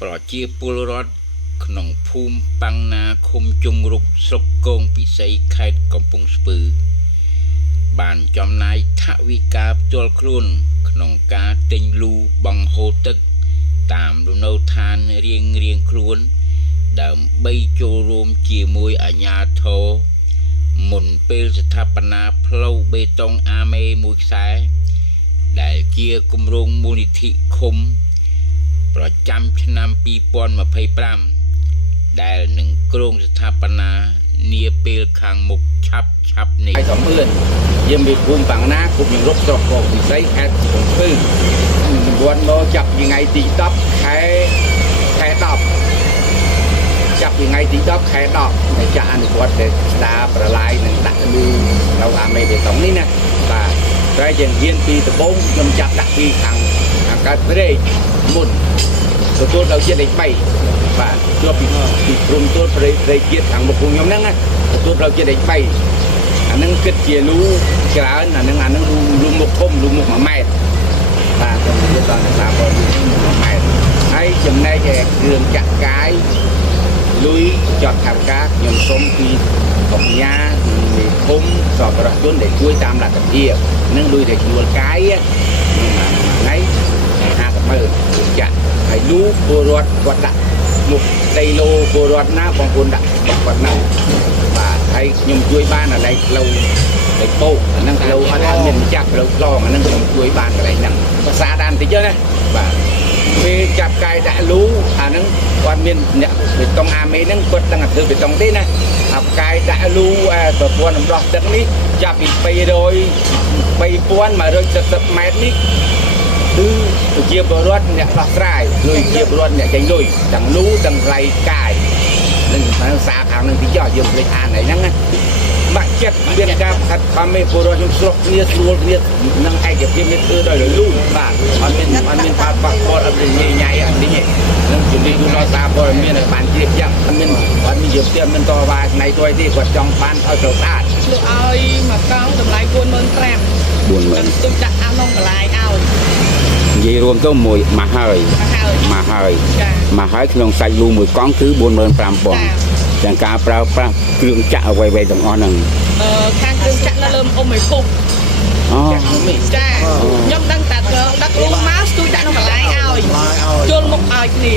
ប្រជាពលរដ្ឋក្នុងភូមិប៉ាំងណាឃុំជង្រុកស្រុកគងពិសីខេត្តកំពង់ស្ពឺបានចំណាយថវិកាផ្ទាល់ខ្លួនក្នុងការទិញលូបង់ហូរទឹកតាមលំនៅឋានរៀងខ្លួនដើម្បីចូលរួមជាមួយអាជ្ញាធរមុនពេលស្ថាបនាផ្លូវបេតុងអាមេមួយខ្សែដែលជាគម្រោងមូលនិធិឃុំប្រចាំឆ្នាំ2025ដែលនឹងគ្រោងស្ថាបនានាពេលខាងមុខឆាប់នេះហើយសម្បឿនយាមពីភូមិប៉ាំងណាគុំយើងរកស្រុកកងពិសីខេត្តកំពង់ស្ពឺនឹងវត្តមកចាប់ថ្ងៃទី10ខែ10ចាប់ថ្ងៃទី10ខែ10ដែលចាក់អនុវត្តដែលស្ដារប្រឡាយនឹងដាក់លូនៅអាមេបេតុងនេះណាបាទតែយើងហ៊ានពីដំបូងខ្ញុំចាប់ដាក់ពីខាងកើតព្រែកមុនទទួលដល់ជាតិលេខ3បាទជាប់ពីព្រំទួលព្រែកជាតិខាងមុខខ្ញុំហ្នឹងណាទទួលដល់ជាតិលេខ3អានឹងគិតជាលូច្រើនអានឹងលូមុខធំលូមុខ1ម៉ែត្របាទខ្ញុំនិយាយដល់ថាបើលូ1ម៉ែត្រហើយចំណែកឯគ្រឿងចាក់កាយលុយចត់ថាការខ្ញុំសូមពីកញ្ញានៃភូមិសពរជនដែលជួយតាមលទ្ធភាពនឹងលុយដែលជួលកាយថ្ងៃ50,000ចាក់ហើយលូពលរដ្ឋគាត់ដាក់មុខដីឡូពលរដ្ឋណាបងប្អូនដាក់គាត់ណាបាទហើយខ្ញុំជួយបានអានេះផ្លូវដីពោកអាហ្នឹងផ្លូវអត់មានម្ចាស់ផ្លូវខ្លងអាហ្នឹងខ្ញុំជួយបានកន្លែងហ្នឹងភាសាដានតិចណាបាទពេលចាប់កាយដាក់លូអាហ្នឹងគាត់មានអ្នកបេតុងអាមេហ្នឹងគាត់ដឹងធ្វើបេតុងទេណាអាប់កាយដាក់លូប្រព័ន្ធរំដោះទឹកនេះចាប់ពី3170ម៉ែត្រនេះគឺប្រជាពលរដ្ឋអ្នកដោះស្រាយលុយជាពលរដ្ឋអ្នកចេញលុយទាំងលូទាំងថ្លៃកាយនឹងសារខាងនឹងទីយកយើងភ្លេចអានហ្នឹងណាបាក់ចិត្តមានការខិតខំឯពលរដ្ឋយើងស្រុកគ្នាស្រួលគ្នានឹងឯកភាពនេះធ្វើដោយលូបាទអត់មានបាត់ពលអត់មានញ៉ៃអត់នេះនឹងជំនាញដល់សារព័ត៌មានឲ្យបានជ្រាបយ៉ាងអត់មានយើងទៀតមិនតវ៉ាថ្ងៃទួយទេគាត់ចង់បានឲ្យត្រូវស្អាតលើឲ្យមកកង់តម្លៃ45,000ទុកដាក់អាក្នុងបន្លាយឲ្យនិយាយរួមទៅមួយមកហើយក្នុងសាច់លូមួយកង់គឺ45,000ទាំងការប្រើប្រាស់គ្រឿងចាក់អ្វីៗទាំងអស់ហ្នឹងខាងគ្រឿងចាក់នៅលើអ៊ំឲ្យពុកចាខ្ញុំដឹងតែដឹកលូមកស្ទួយដាក់ក្នុងបន្លាយឲ្យជុលមុខឲ្យគ្នា